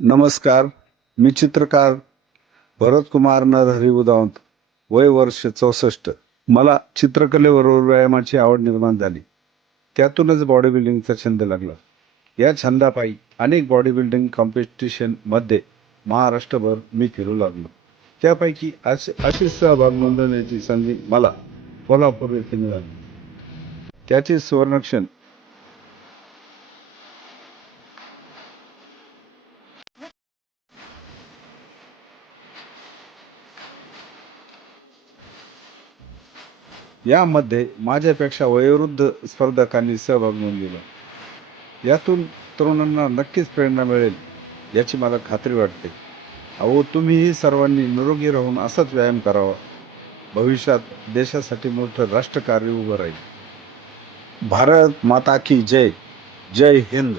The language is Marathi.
नमस्कार. मी चित्रकार भरत कुमार नरहरी उदावंत, वय वर्ष 64. मला चित्रकलेबरोबर व्यायामाची आवड निर्माण झाली. त्यातूनच बॉडी बिल्डिंगचा छंद लागला. या छंदापायी अनेक बॉडी बिल्डिंग कॉम्पिटिशनमध्ये महाराष्ट्रभर मी फिरू लागलो. त्यापैकी अशी सहभाग नोंदवण्याची संधी मला कोल्हापूर येथे मिळाली. त्याचे सुवर्णक्षण यामध्ये माझ्यापेक्षा वयोवृद्ध स्पर्धकांनी सहभाग नोंदविला. यातून तरुणांना नक्कीच प्रेरणा मिळेल याची मला खात्री वाटते. तुम्हीही सर्वांनी निरोगी राहून असाच व्यायाम करावा. भविष्यात देशासाठी मोठं राष्ट्रकार्य उभं राहील. भारत माता की जय. जय हिंद.